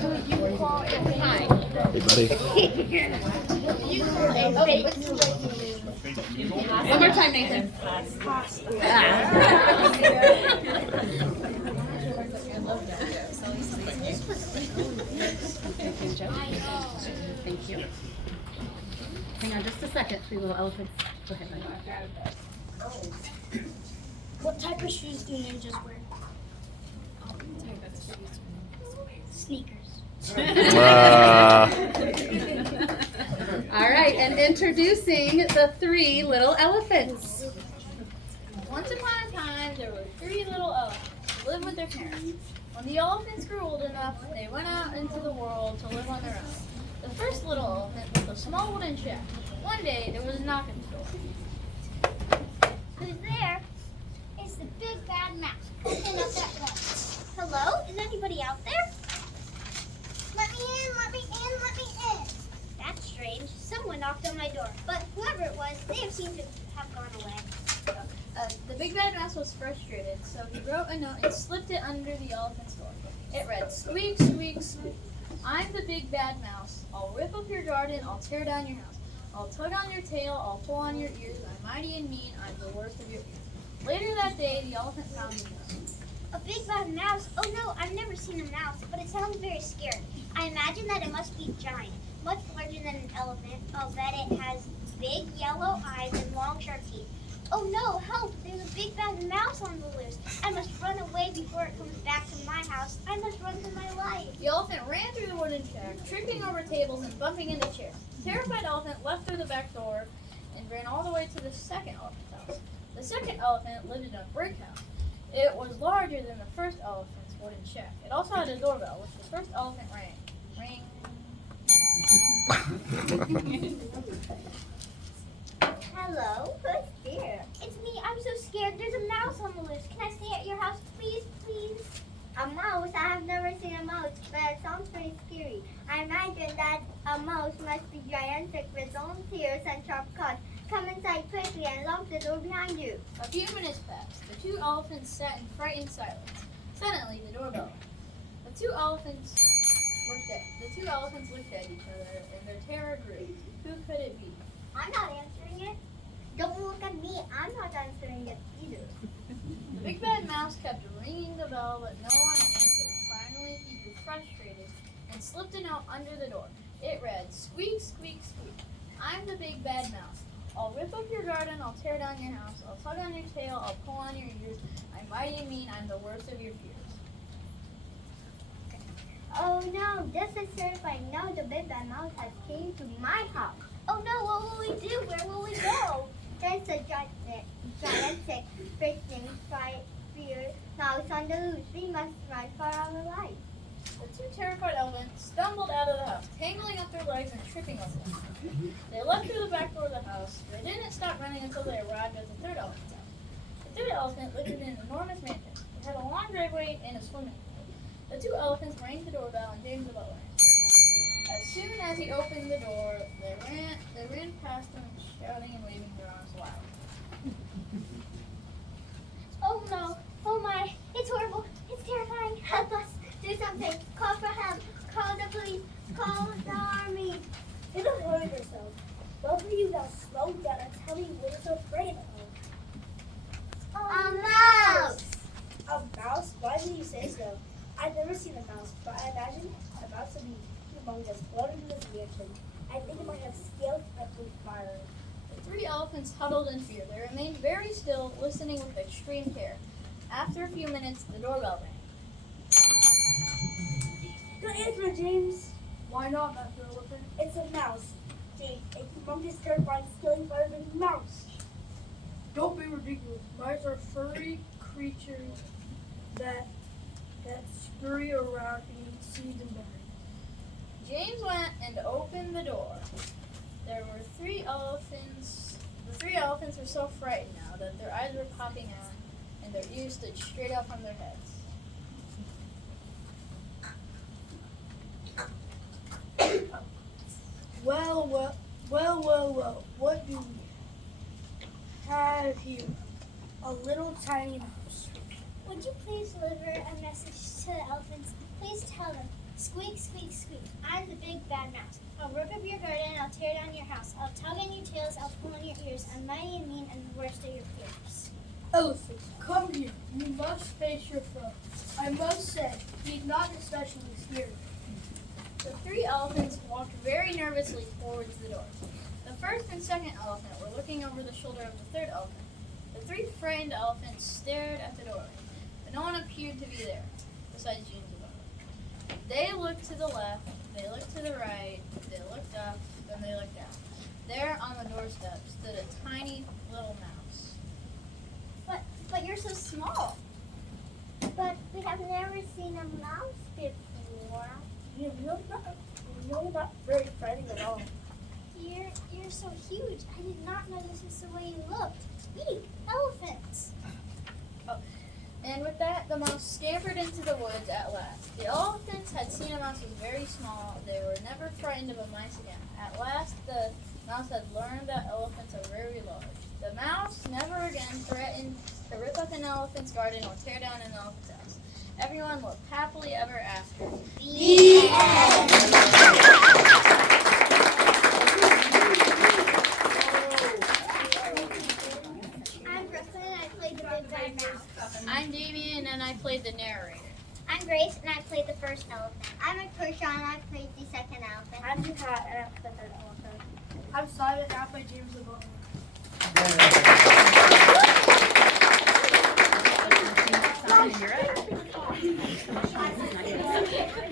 You call it hi. Hey, buddy. You call a fake. One more time, Nathan. Thank you. Hang on just a second, three little elephants. Go ahead, honey. What type of shoes do ninjas wear? Sneakers. All right, and introducing the three little elephants. Once upon a time, there were three little elephants who lived with their parents. When the elephants grew old enough, they went out into the world to live on their own. The first little elephant built a small wooden shack. One day, there was a knock at the door. Who's there? It's the big bad mouse. Open up that door. Hello? Is anybody out there? Let me in, let me in, let me in. That's strange. Someone knocked on my door, but whoever it was, they seem to have gone away. The big bad mouse was frustrated, so he wrote a note and slipped it under the elephant's door. It read, "Squeak, squeak, squeak. I'm the big bad mouse. I'll rip up your garden, I'll tear down your house. I'll tug on your tail, I'll pull on your ears. I'm mighty and mean, I'm the worst of your fears." Later that day, the elephant found the mouse. A big bad mouse? Oh no, I've never seen a mouse, but it sounds very scary. I imagine that it must be giant, much larger than an elephant. I'll bet it has big yellow eyes and long sharp teeth. Oh no, help! There's a big bad mouse on the loose. I must run away before it comes back to my house. I must run for my life. The elephant ran through the wooden shack, tripping over tables and bumping into chairs. The terrified elephant left through the back door and ran all the way to the second elephant's house. The second elephant lived in a brick house. It was larger than the first elephant's wooden shack. It also had a doorbell, which the first elephant rang. Ring. Hello, who's there? It's me. I'm so scared. There's a mouse on the loose. Can I stay at your house, please, please? A mouse? I have never seen a mouse, but it sounds pretty scary. I imagine that a mouse must be gigantic with long ears and sharp claws. Come inside quickly and lock the door behind you. A few minutes passed. The two elephants sat in frightened silence. Suddenly, the doorbell rang. The two elephants looked at each other, and their terror grew. Who could it be? I'm not answering it. Don't look at me. I'm not answering it either. The big bad mouse kept ringing the bell, but no one answered. Finally, he grew frustrated and slipped a note under the door. It read, "Squeak, squeak, squeak. I'm the big bad mouse. I'll rip up your garden, I'll tear down your house. I'll tug on your tail, I'll pull on your ears. I'm mighty and mean, I'm the worst of your fears." Oh no, this is terrifying. Now the big bad mouse has came to my house. Oh no, what will we do? Where will we go? There's a gigantic, freaking fierce mouse on the loose. We must run for our lives. The two terrified elephants stumbled out of the house, tangling up their legs and tripping over them. They left through the back door of the house. They didn't stop running until they arrived at the third elephant's house. The third elephant lived in an enormous mansion. It had a long driveway and a swimming pool. The two elephants rang the doorbell and James the butler answered. As soon as he opened the door, they ran past him, shouting and waving their arms loud. Oh no, oh my, it's horrible, it's terrifying. Help us, do something. Call for help, call the police, call the army. You don't worry yourself. Both of you now slow down and tell me what you're so afraid of. A mouse! A mouse? Why do you say so? I've never seen a mouse, but I imagine a mouse would be humongous, floating in this mansion. I think it might have scales and breathe fire. The three elephants huddled in fear. They remained very still, listening with extreme care. After a few minutes, the doorbell rang. Don't answer, James. Why not, Master Elephant? It's a mouse. James, a humongous, terrifying, stealing fire than a mouse. Don't be ridiculous. Mice are furry creatures that scurry around eating seeds and berries. James went and opened the door. There were three elephants. The three elephants were so frightened now that their eyes were popping out and their ears stood straight up from their heads. Well, what do we have here? A little tiny mouse. Would you please deliver a message to the elephants? Please tell them Squeak, squeak, squeak. I'm the big bad mouse. I'll rip up your garden, I'll tear down your house. I'll tug on your tails, I'll pull on your ears. I'm mighty and mean and the worst of your peers. Ellison, come here. You must face your foe. I must say, he's not especially scary. The three elephants walked very nervously towards the door. The first and second elephant were looking over the shoulder of the third elephant. The three frightened elephants stared at the doorway, but no one appeared to be there, besides James and Bubba. They looked to the left, they looked to the right, they looked up, then they looked down. There on the doorstep stood a tiny little mouse. But you're so small. But we have never seen a mouse before. You're really not very frightening at all. You're so huge. I did not know this is the way you looked. Eek, elephants. And with that, the mouse scampered into the woods at last. The elephants had seen a mouse was very small. They were never frightened of a mice again. At last, the mouse had learned that elephants are very large. The mouse never again threatened to rip up an elephant's garden or tear down an elephant's house. Everyone lived happily ever after. The end. I'm Brooklyn and I played the big bad mouse. I'm Damien and I played the narrator. I'm Grace and I played the first elephant. I'm Kershaw and I played the second elephant. I'm Jakat and I'm the third elephant. I'm Simon, and I play James the Butler. You're up.